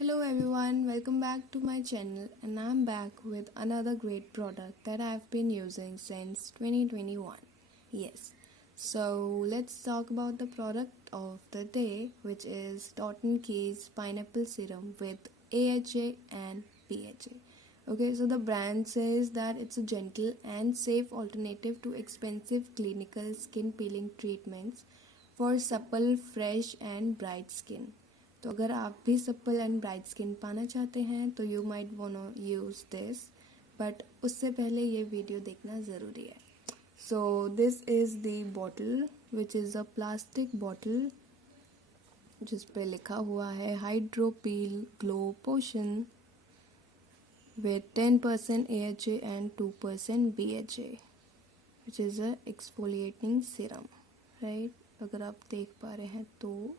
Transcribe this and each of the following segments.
Hello everyone, welcome back to my channel and I'm back with another great product that I've been using since 2021. Yes, so let's talk about the product of the day, which is Dot & Key's Pineapple Serum with AHA and PHA. Okay, so the brand says that it's a gentle and safe alternative to expensive clinical skin peeling treatments for supple, fresh and bright skin. तो अगर आप भी supple and bright skin पाना चाहते हैं तो you might want use this, but उससे पहले ये वीडियो देखना ज़रूरी है. So this is the bottle which is a plastic bottle जिस पे लिखा हुआ है hydro peel glow potion with 10% AHA and 2% BHA, which is a exfoliating serum, right? अगर आप देख पा रहे हैं तो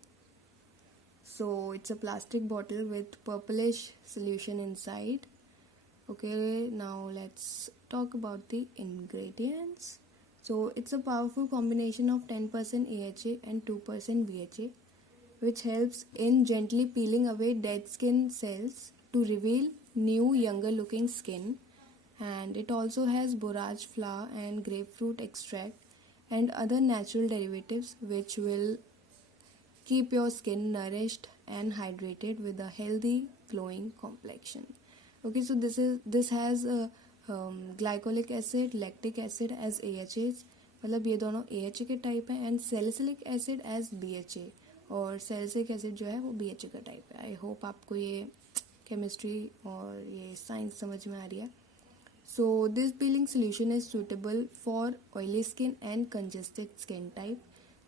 so it's a plastic bottle with purplish solution inside. Okay, now let's talk about the ingredients. So it's a powerful combination of 10% AHA and 2% BHA, which helps in gently peeling away dead skin cells to reveal new younger looking skin. And it also has borage flower and grapefruit extract and other natural derivatives which will keep your skin nourished and hydrated with a healthy glowing complexion. Okay, so this has a glycolic acid, lactic acid as AHAs. मतलब ये दोनों AHA के type हैं and salicylic acid as BHA, और salicylic acid जो है वो BHA का टाइप है. आई होप आपको ये केमिस्ट्री और ये साइंस समझ में आ रही है. So this peeling solution is suitable for oily skin and congested skin type.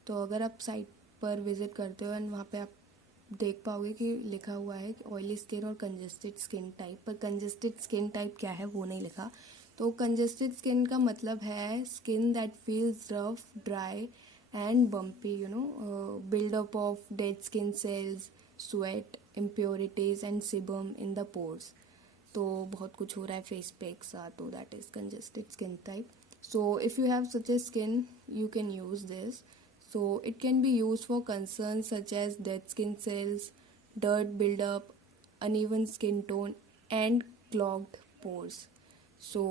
तो अगर आप साइट पर विजिट करते हो एंड वहाँ पे आप देख पाओगे कि लिखा हुआ है कि ऑयली स्किन और कंजेस्टेड स्किन टाइप, पर कंजेस्टेड स्किन टाइप क्या है वो नहीं लिखा. तो कंजेस्टेड स्किन का मतलब है skin that feels rough, dry and bumpy, buildup of dead skin cells, sweat, impurities and sebum in the pores. तो बहुत कुछ हो रहा है फेस पे एक साथ, तो that is congested skin type. So if you have such A skin you can use this. So it can be used for concerns such as dead skin cells, dirt buildup, uneven skin tone, and clogged pores. So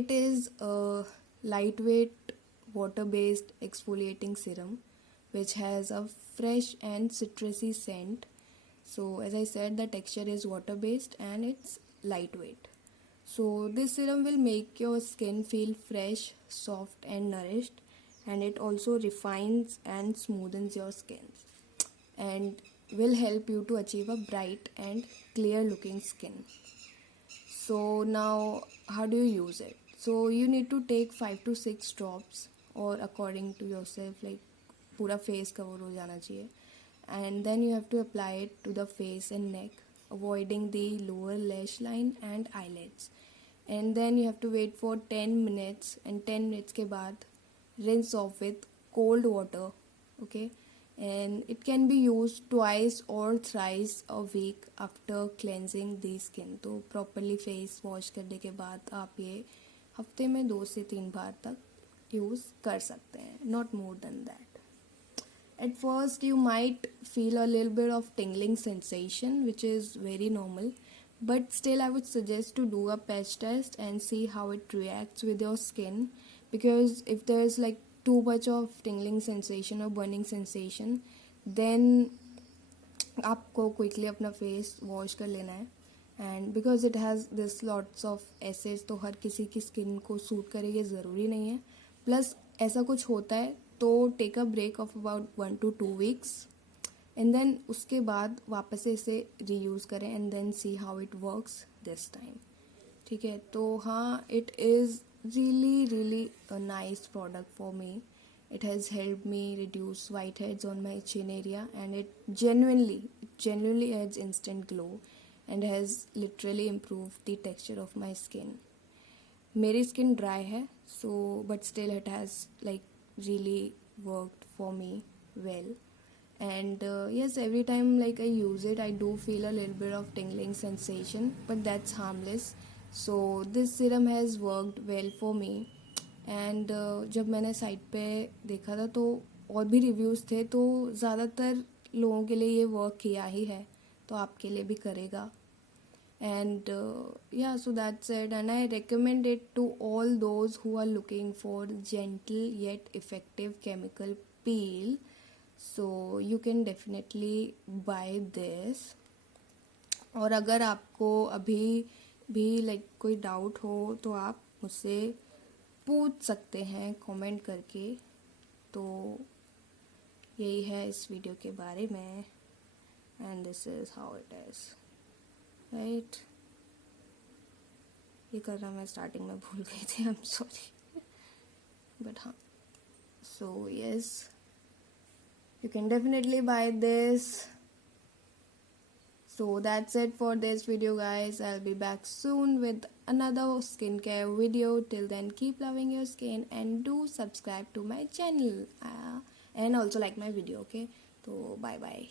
it is a lightweight water-based exfoliating serum which has a fresh and citrusy scent. So as I said, the texture is water-based and it's lightweight. So this serum will make your skin feel fresh, soft and nourished, and it also refines and smoothens your skin and will help you to achieve a bright and clear looking skin. So now how do you use it? So you need to take 5 to 6 drops, or according to yourself, like पूरा face cover हो जाना चाहिए, and then you have to apply it to the face and neck, avoiding the lower lash line and eyelids. And then you have to wait for 10 minutes, and 10 minutes के बाद rinse off with cold water. Okay, and it can be used twice or thrice a week after cleansing the skin. तो properly face wash करने के बाद आप ये हफ्ते में 2 से 3 बार तक यूज़ कर सकते हैं, not more than that. At first you might feel a little bit of tingling sensation, which is very normal, but still I would suggest to do a patch test and see how it reacts with your skin, because if there's like too much of tingling sensation or burning sensation, then आपको quickly अपना face wash कर लेना है. And because it has this lots of acids, तो हर किसी की skin को suit करे ये ज़रूरी नहीं है. प्लस ऐसा कुछ होता है तो take a break of about 1 to 2 weeks, and then उसके बाद वापस से इसे रीयूज़ करें and then see how it works this time. ठीक है, तो हाँ, it is really a nice product for me. It has helped me reduce whiteheads on my chin area, and it genuinely adds instant glow and has literally improved the texture of my skin. मेरी skin dry है, so but still it has like really worked for me well. And yes, every time like I use it I do feel a little bit of tingling sensation, but that's harmless. So this serum has worked well for me. And जब मैंने site पे देखा था तो और भी reviews थे, तो ज़्यादातर लोगों के लिए ये वर्क किया ही है. तो आपके लिए भी करेगा. And yeah, so that's it, and I recommend it to all those who are looking for gentle yet effective chemical peel. So you can definitely buy this. और अगर आपको अभी भी लाइक कोई डाउट हो तो आप मुझसे पूछ सकते हैं कमेंट करके. तो यही है इस वीडियो के बारे में, and this is how it is, right. ये करना मैं स्टार्टिंग में भूल गई थी, आई एम सॉरी, बट हाँ. So yes, you can definitely buy this. So that's it for this video, guys. I'll be back soon with another skincare video. Till then, keep loving your skin and do subscribe to my channel, and also like my video, okay? So bye bye.